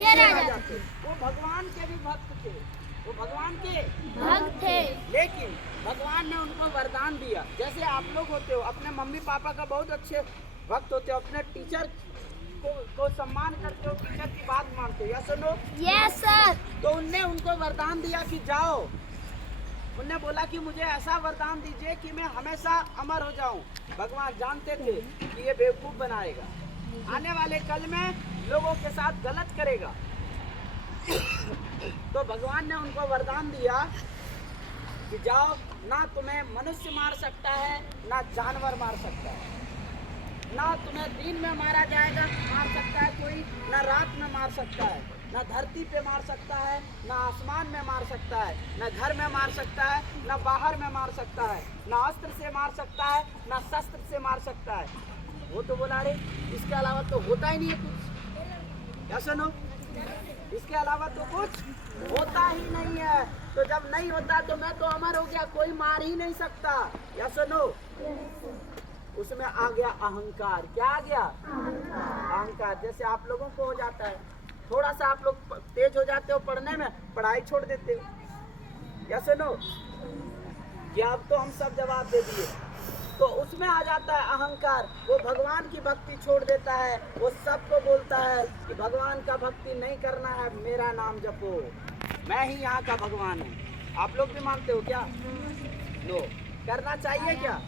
राजा थे, वो भगवान के भी भक्त थे, वो भगवान के भक्त थे। लेकिन भगवान ने उनको वरदान दिया। जैसे आप लोग होते हो, अपने मम्मी पापा का बहुत अच्छे भक्त होते हो, अपने टीचर को सम्मान करते हो, टीचर की बात मानते हो, या सुनो। Yes sir. तो उनने उनको वरदान दिया कि जाओ, उनने बोला कि मुझे ऐसा वरदान दीजिए कि मैं हमेशा अमर हो जाऊं। भगवान जानते थे कि ये बेवकूफ बनाएगा, आने वाले कल में लोगों के साथ गलत करेगा। तो भगवान ने उनको वरदान दिया कि जाओ, ना तुम्हें मनुष्य मार सकता है, ना जानवर मार सकता है, ना तुम्हें दिन में मार सकता है कोई, ना रात में मार सकता है, ना धरती पे मार सकता है, ना आसमान में मार सकता है, ना घर में मार सकता है, ना बाहर में मार सकता है, ना अस्त्र से मार सकता है, ना शस्त्र से मार सकता है। वो तो बोला रे, इसके अलावा तो होता ही नहीं है कुछ, या सुनो, इसके अलावा तो कुछ होता ही नहीं है। तो जब नहीं होता तो मैं तो अमर हो गया, कोई मार ही नहीं सकता, या सुनो। उसमें आ गया अहंकार। क्या आ गया? अहंकार। जैसे आप लोगों को हो जाता है, थोड़ा सा आप लोग तेज हो जाते हो पढ़ने में, पढ़ाई छोड़ देते हो, या सुनो, कि अब तो हम सब जवाब दे दिए। तो उसमें आ जाता है अहंकार, वो भगवान की भक्ति छोड़ देता है, वो सबको बोलता है कि भगवान का भक्ति नहीं करना है, मेरा नाम जपो, मैं ही यहाँ का भगवान हूँ। आप लोग भी मानते हो क्या? नो। करना चाहिए क्या?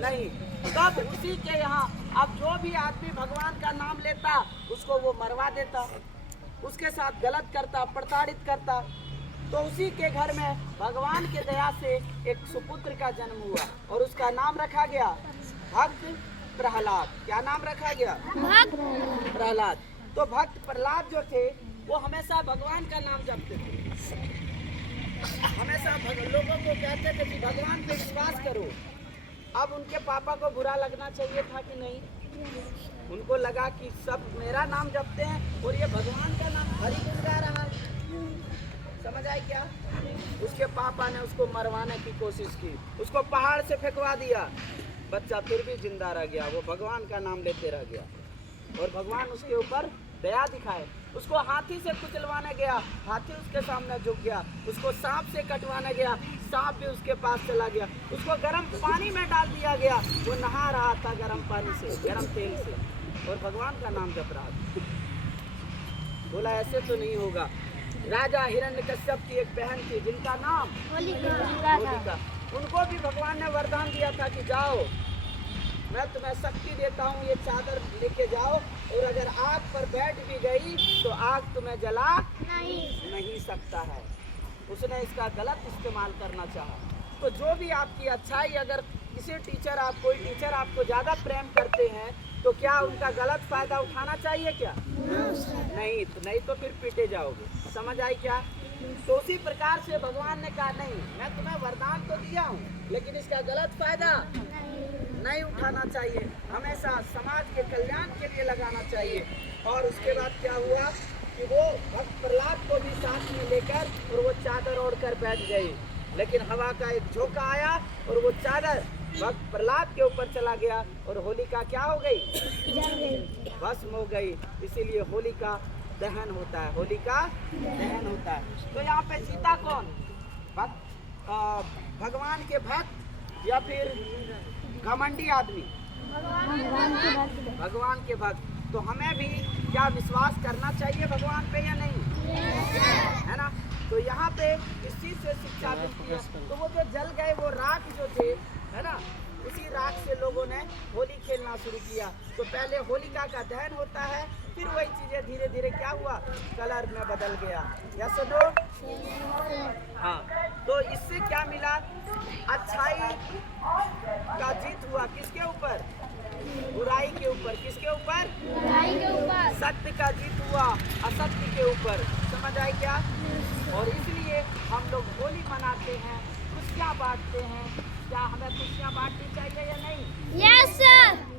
नहीं। तब उसी के यहाँ अब जो भी आदमी भगवान का नाम लेता उसको वो मरवा देता, उसके साथ गलत करता, प्रताड़ित करता। तो उसी के घर में भगवान के दया से एक सुपुत्र का जन्म हुआ और उसका नाम रखा गया भक्त प्रहलाद। क्या नाम रखा गया? भक्त प्रहलाद। तो भक्त प्रहलाद जो थे वो हमेशा भगवान का नाम जपते थे, हमेशा लोगों को कहते थे कि भगवान पे विश्वास करो। अब उनके पापा को बुरा लगना चाहिए था कि नहीं? उनको लगा कि सब मेरा नाम जपते हैं और ये भगवान का नाम हरि गुण गा रहा है। समझ आई क्या? उसके पापा ने उसको मरवाने की कोशिश की, उसको पहाड़ से फेंकवा दिया। बच्चा फिर भी जिंदा रह गया, वो भगवान का नाम लेते रह गया और भगवान उसके ऊपर दया दिखाए। उसको हाथी से कुचलवाने गया, हाथी उसके सामने झुक गया। उसको सांप से कटवाने गया, सांप भी उसके पास चला गया। उसको गर्म पानी में डाल दिया गया, वो नहा रहा था गर्म पानी से, गर्म तेल से, और भगवान का नाम जप रहा था। बोला ऐसे तो नहीं होगा। राजा हिरण्यकश्यप की एक बहन थी जिनका नाम होलिका। उनको भी भगवान ने वरदान दिया था कि जाओ, मैं तुम्हें शक्ति देता हूँ, ये चादर लेके जाओ, और अगर आग पर बैठ भी गई तो आग तुम्हें जला नहीं सकता है। उसने इसका गलत इस्तेमाल करना चाहा। तो जो भी आपकी अच्छाई, अगर किसी कोई टीचर आपको ज़्यादा प्रेम करते हैं तो क्या उनका गलत फायदा उठाना चाहिए क्या? नहीं तो फिर पीटे जाओगे। समझ आई क्या? तो उसी प्रकार से भगवान ने कहा नहीं, मैं तुम्हें वरदान तो दिया हूँ लेकिन इसका गलत फायदा नहीं उठाना चाहिए, हमेशा समाज के कल्याण के लिए लगाना चाहिए। और उसके बाद क्या हुआ कि वो भक्त प्रहलाद को भी साथ में लेकर और वो चादर ओढ़कर बैठ गई, लेकिन हवा का एक झोंका आया और वो चादर भक्त प्रहलाद के ऊपर चला गया और होलिका क्या हो गई? भस्म हो गई। इसीलिए होलिका दहन होता है, होलिका दहन होता है। तो यहाँ पे जीता कौन? भगवान के भक्त या फिर घमंडी आदमी? भगवान के भक्त। तो हमें भी क्या विश्वास करना चाहिए भगवान पे या नहीं? है ना? तो यहाँ पे इस चीज से शिक्षा मिलती है। तो वो जो जल गए वो राख जो थे, है ना, उसी राख से लोगों ने होली खेलना शुरू किया। तो पहले होलिका का दहन होता है, फिर वही चीजें धीरे धीरे क्या हुआ, कलर में बदल गया। या सुनो, हाँ। तो इससे क्या मिला? अच्छाई का जीत हुआ। किसके ऊपर? बुराई के ऊपर। किसके ऊपर? बुराई के ऊपर। सत्य का जीत हुआ असत्य के ऊपर। समझ आई क्या? और इसलिए हम लोग होली मनाते हैं, खुशियाँ बांटते हैं। क्या हमें खुशियाँ बांटनी चाहिए या नहीं? Yes sir.